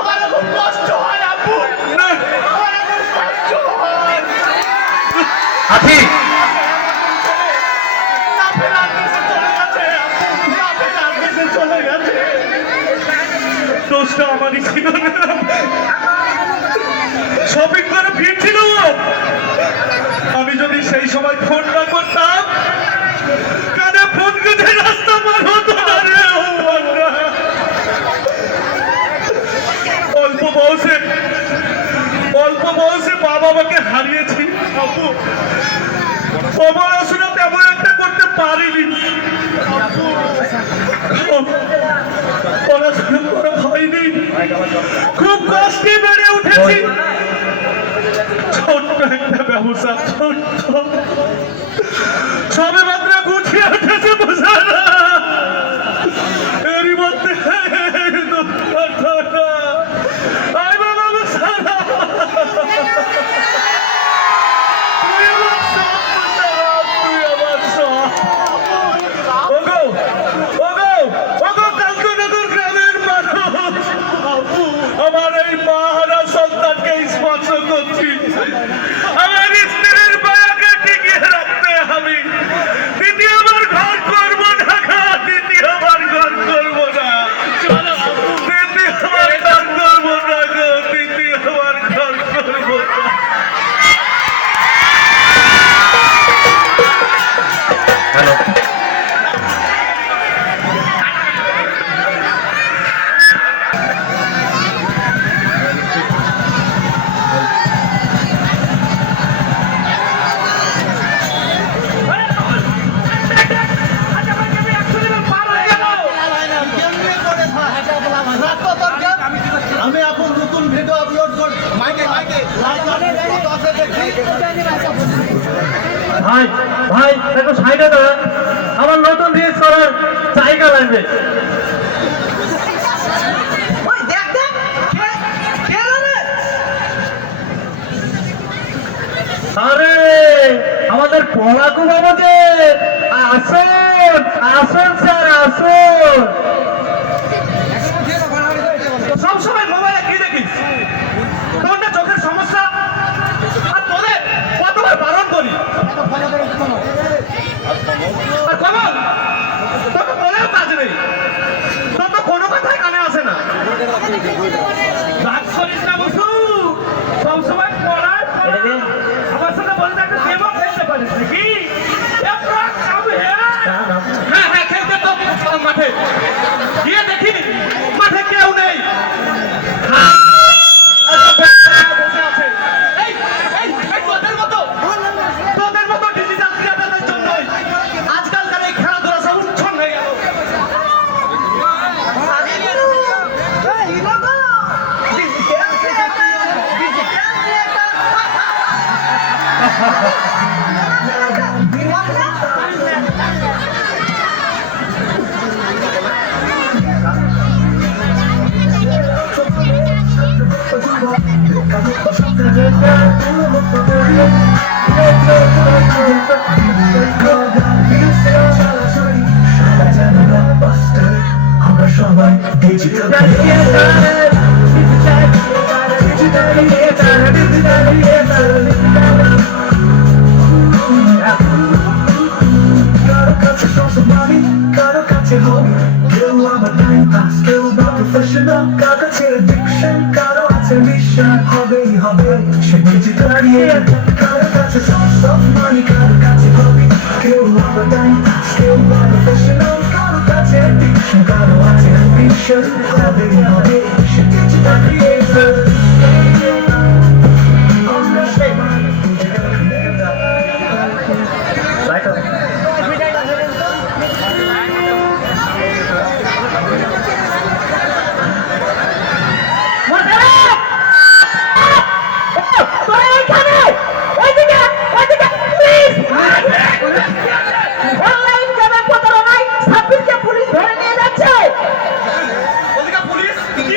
আমার খুব কষ্ট হয় আপু, আমার খুব কষ্ট হয়। আছি চলে গেছে, দোষটা আমারই ছিল না। শপিং করে ফিরছিল, আমি যদি সেই সময় ফোন না করতাম, কানে ফোন করে রাস্তা পার হতো না রে। অল্প বয়সে মা বাবাকে হারিয়েছি আপু, পড়াশোনা তেমন একটা করতে পারিনি, পড়াশোনা করা হয়নি, খুব কষ্টে বেড়ে উঠেছি। ছোট্ট একটা ব্যবসা, ছোট্ট, সবে মাত্র গুছিয়ে উঠেছে বোঝা না, এরই মধ্যে আমার এই মহারা সন্তানকে স্পর্শ করছি, আমার স্ত্রীর মায়াকে টিকিয়ে রাখতে আমি দ্বিতীয়বার ঘর করবো না, দ্বিতীয়বার ঘর করবো না, দ্বিতীয়বার ঘর করবো না, দ্বিতীয়বার ঘর করবো না। হ্যালো আমি এখন নতুন ভিডিও আপলোড করি, ভাই ভাই দেখো সাইডে দাঁড়া, আমার নতুন রিলস করার জায়গা লাগবে। আরে আমাদের পড়াকু বাবা যে, আসুন আসুন স্যার আসুন। সবসময় মোবাইলে কি দেখিস? তোর না চোখের সমস্যা, আর তোদের কতবার বারণ করি, আর কমল তোকে বলেও কাজ নেই, তোর তো কোনো কথাই কানে আসে না। রাগ করিস না বসু, সবসময় পড়ার আমার সাথে বলতে একটা দেবো খেলতে পারিস নাকি? হ্যাঁ হ্যাঁ খেলতে তো মাঠে গিয়ে দেখি মাঠে কেউ নেই, তোদের মতো ডিজিটাল ক্রিয়েটারদের জন্যই আজকালকার এই খেলাধুলা সব উচ্ছন্ন হয়ে গেল। আমরা সবাই ডিজিটাল কারো কাছে সবসময়, কারো কাছে হবি, কেউ আবার টাইম পাস, কেউ বা প্রফেশনাল, কারো কাছে অ্যাডিকশন, কারো আছে মিশন, হবেই হবে সে ডিজিটাল। কারো কাছে সব মানি, কারো কাছে হবি, কেউ আবার টাইম পাস, কেউ বা প্রফেশনাল, কারো কাছে অ্যাডিকশন, কারো আছে মিশন, হবেই হবে সে ডিজিটাল ক্রিয়েটর। আমরা সবাই ডিজিটাল ক্রিয়েটর। পুলিশ কি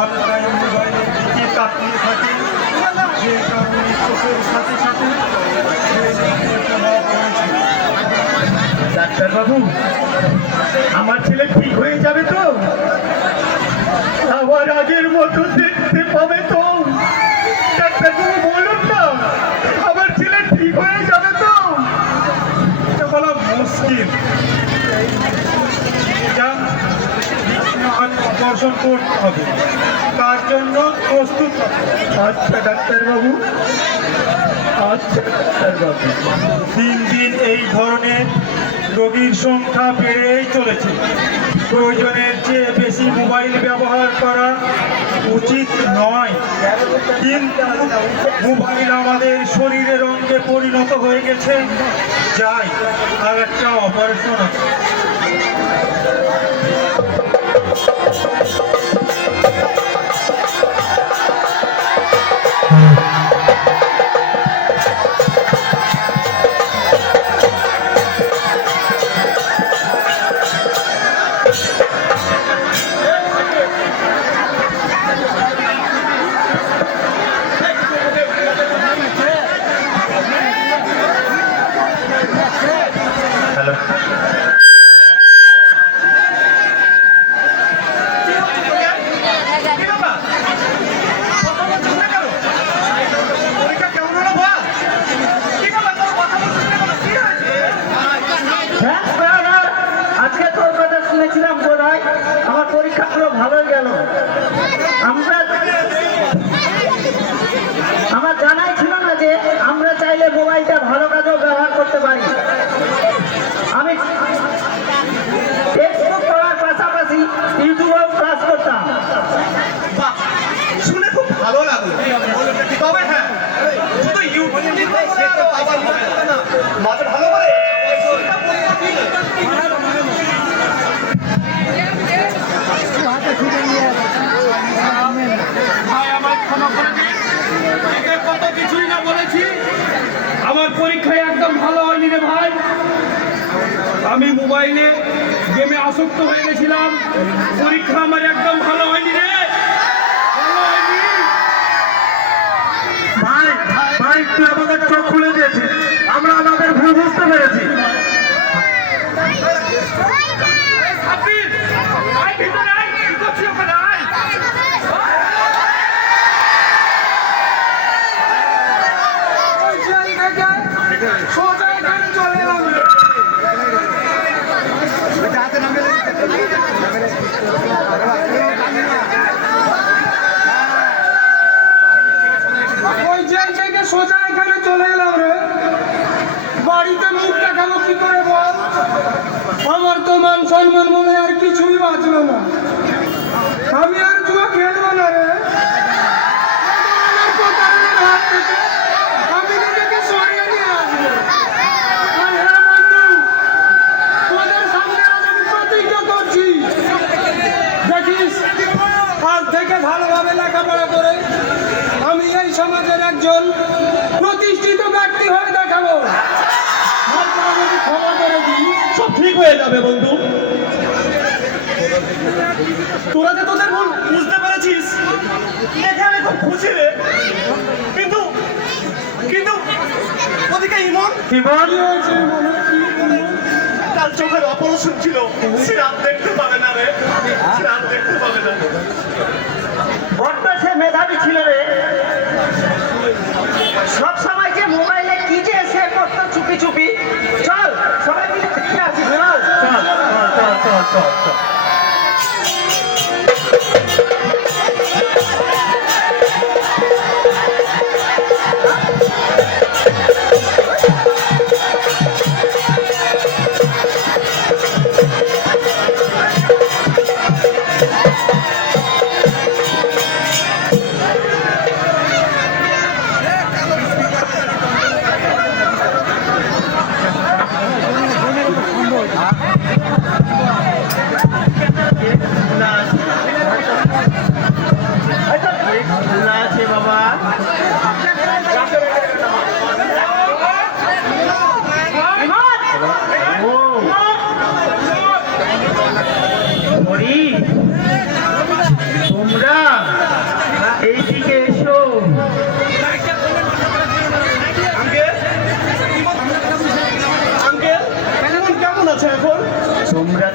অনলাইন মোবাইলের দিকে তাকিয়ে থাকে, যে কারণে চোখের সাথে সাথে প্রভাব পড়েছে। ডাক্তারবাবু, আমার ছেলে ঠিক হয়ে যাবে তো? আবার আগের মতো দেখতে পাবে তো? ডাক্তারবাবু বলুন না, আমার ছেলে ঠিক হয়ে যাবে তো? এটা বলা মুশকিল। এটা অপারেশন করতে হবে, তার জন্য প্রস্তুত হতে হবে। আচ্ছা ডাক্তারবাবু, আচ্ছা ডাক্তারবাবু। দিন দিন এই ধরনের রোগীর সংখ্যা বেড়েই চলেছে। প্রয়োজনের চেয়ে বেশি মোবাইল ব্যবহার করা উচিত নয়, কিন্তু মোবাইল আমাদের শরীরের অঙ্গে পরিণত হয়ে গেছে। যাই, আর একটা অপারেশন আছে। হ্যালো, আজকে তোর কথা শুনেছিলাম বোধহয়, আমার পরীক্ষাগুলো ভালোই গেল। আমার জানাই ছিল না যে আমরা চাইলে মোবাইলটা ভালো কাজেও ব্যবহার করতে পারি। আমি ফেসবুক পড়ার পাশাপাশি ইউটিউবেও ক্লাস করতাম। বাহ, শুনে খুব ভালো লাগলো। তবে হ্যাঁ, শুধু ইউটিউব মাথা ভালো করে ভাই আমায় ক্ষমা করে দিন, একে কত কিছুই না বলেছি। আমার পরীক্ষায় একদম ভালো হয়নি রে ভাই। আমি মোবাইলে গেমে আসক্ত হয়ে গেছিলাম, পরীক্ষা আমার একদম ভালো হয়নি রে, ভালো হয়নি। ভাই ভাই, তুই আমাদের চোখ খুলে দিয়েছিস, আমরা আমাদের ভুল বুঝতে পেরেছি। সাব্বির, আয় ভিতরে আয়, কি করছিস ওখানে আয়। সোজা এখানে চলে এলাম। ওই জেল থেকে সোজা এখানে চলে এলাম রে। বাড়িতে মুখ দেখাবো কি করে বল? আমার তো মান সম্মান মনে আর কিছুই বাঁচলো না। আমি আর জুয়া খেলবো না রে। প্রতারণার হাত থেকে আমি নিজেকে সরিয়ে নিয়ে আসবো। আর হ্যাঁ বন্ধু, তোদের সামনে আজ আমি প্রতিজ্ঞা করছি, দেখিস আজ থেকে ভালোভাবে লেখাপড়া করে আমি এই সমাজের একজন প্রতিষ্ঠিত ব্যক্তি হয়ে দেখাবো। মাত্র আমাকে ক্ষমা করে দিই। সব ঠিক হয়ে যাবে বন্ধু। তোরা যে তোদের ভুল বুঝতে পেরেছিস, দেখে আমি খুব খুশি রে। কিন্তু কিন্তু ওদিকে ইমন জীবন কি হয়েছে মনে কি বলবো? তার চোখের অপারেশন ছিল, সে রাত দেখতে পাবে না রে, সে রাত দেখতে পাবে না। বড্ড সে মেধাবী ছিল রে। সব সময় যে মোবাইলে কি যে সে করতো চুপি চুপি। চল সবাই মিলে দেখে আসি। চল চল চল চল চল চল।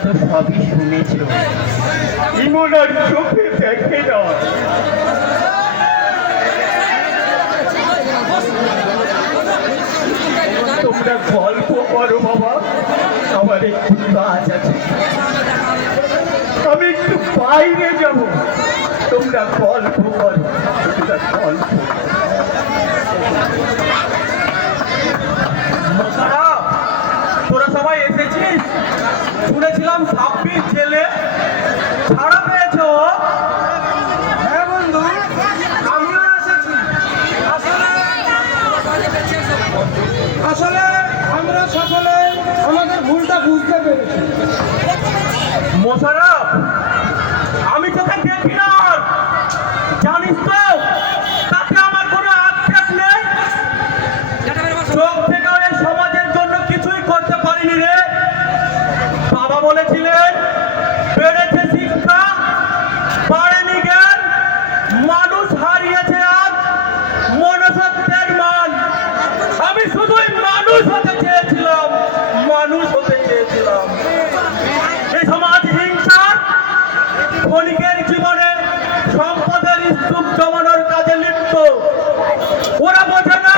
তো সবই শুনেছিল। ইমন আর চোখে দেখে না। তোমরা গল্প করো বাবা, আমার একটু কাজ আছে, আমি একটু বাইরে যাব। তোমরা গল্প করো, তোমরা গল্প। তোরা সবাই এসেছিস, শুনেছিলাম 26 জেলে ছাড়া পেয়েছো। হ্যাঁ বন্ধু, আমিও এসেছি। আসলে আমরা সকলে আমাদের ভুলটা বুঝতে পেরেছি। মোশাররফ, আমি তোকে দেখি না, জানিস তো তাতে আমার কোনো আক্ষেপ নেই। চোখ থেকে এই সমাজের জন্য কিছুই করতে পারিনি রে। বাবা বলেছিলেন বেড়েছে শিক্ষা, বাড়েনি জ্ঞান, মানুষ হারিয়েছে আজ মনুষ্যত্বের মান। আমি শুধুই মানুষ হতে চেয়েছিলাম, মানুষ হতে চেয়েছিলাম। এই সমাজ হিংসার ক্ষণিকের জীবনে সম্পদের স্তূপ জমানোর কাজে লিপ্ত। ওরা বোঝে না,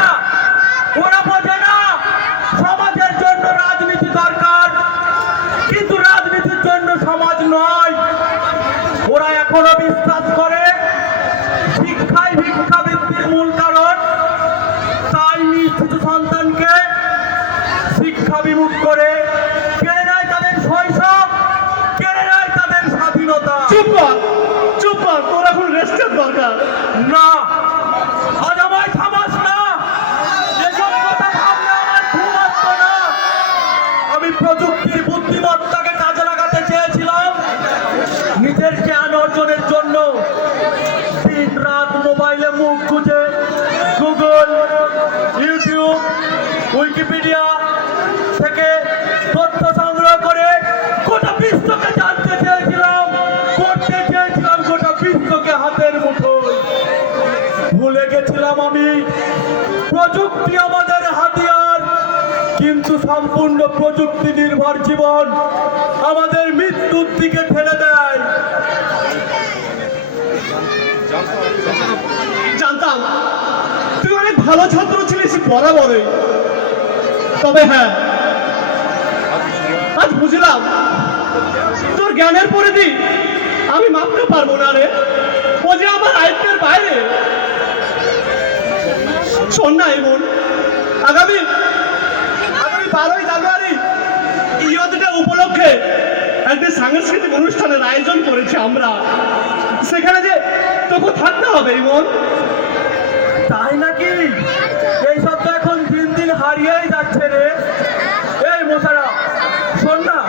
ওরা বোঝে না সমাজের জন্য রাজনীতি দরকার, কিন্তু রাজনীতির জন্য সমাজ নয়। ওরা এখনো বিশ্বাস করে শিক্ষাই ভিক্ষাবৃত্তির মূল কারণ। তাই নিজ সন্তানকে শিক্ষা বিমুখ করে কেড়ে নেয় তাদের শৈশব, কেড়ে নেয় তাদের স্বাধীনতা। চুপ কর, চুপ কর, তোর এখন রেস্টের দরকার। না, আজ আমায় থামাস না, এসব কথা ভাবলে আমার ঘুম আসতো না। আমি প্রযুক্তির বুদ্ধিমত্তাকে কাজে লাগাতে চেয়েছিলাম নিজের জ্ঞান অর্জনের জন্য। দিন রাত মোবাইলে মুখ গুজে গুগল, ইউটিউব, উইকিপিডিয়া থেকে তথ্য সংগ্রহ করে গোটা বিশ্বকে জানতে চেয়েছিলাম, করতে চেয়েছিলাম গোটা বিশ্বকে হাতের মুঠোয়। ভুলে গেছিলাম আমি প্রযুক্তি আমাদের হাতিয়ার, কিন্তু সম্পূর্ণ প্রযুক্তি নির্ভর জীবন আমাদের মৃত্যুর দিকে ঠেলে দেয়। জানতাম তুই অনেক ভালো ছাত্র ছিলিস বরাবরই, তবে হ্যাঁ আজ বুঝলাম তোর জ্ঞানের পরিধি আমি মাপতে পারবো না রে। ও যে আমার আয়ত্তের বাইরে। শোন না এমন, আগামী 12ই জানুয়ারি ইয়ত ডে উপলক্ষে একটি সাংস্কৃতিক অনুষ্ঠানের আয়োজন করেছি আমরা। সেখানে যে তোকে থাকতে হবে ইমন। তাই নাকি? এই সব তো এখন দিন দিন হারিয়েই যাচ্ছে রে। এই মোশাররফ, শোন না,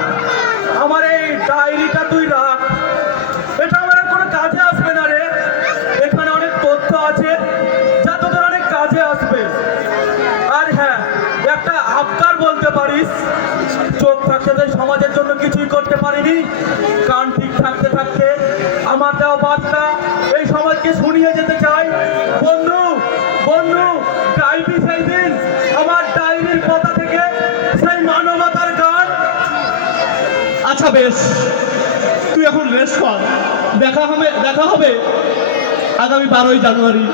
আমার এই ডায়েরিটা তুই রাখ, এটা আমার আর কোনো কাজে আসবে না রে। এখানে অনেক তথ্য আছে যা তোদের অনেক কাজে আসবে। আর হ্যাঁ, একটা আবদার বলতে পারিস, চোখ থাকতে তো সমাজের জন্য কিছুই করতে পারিনি, কান ঠিক থাকতে থাকতে আমার দেওয়া বার্তা এই সমাজকে শুনিয়ে যেতে চাই। বন্ধু বন্ধু, গাইবি সেই দিন আমার ডায়েরির পাতা থেকে সেই মানবতার গান। আচ্ছা বেশ, তুই এখন রেস্ট কর, দেখা হবে আগামী 12ই জানুয়ারি।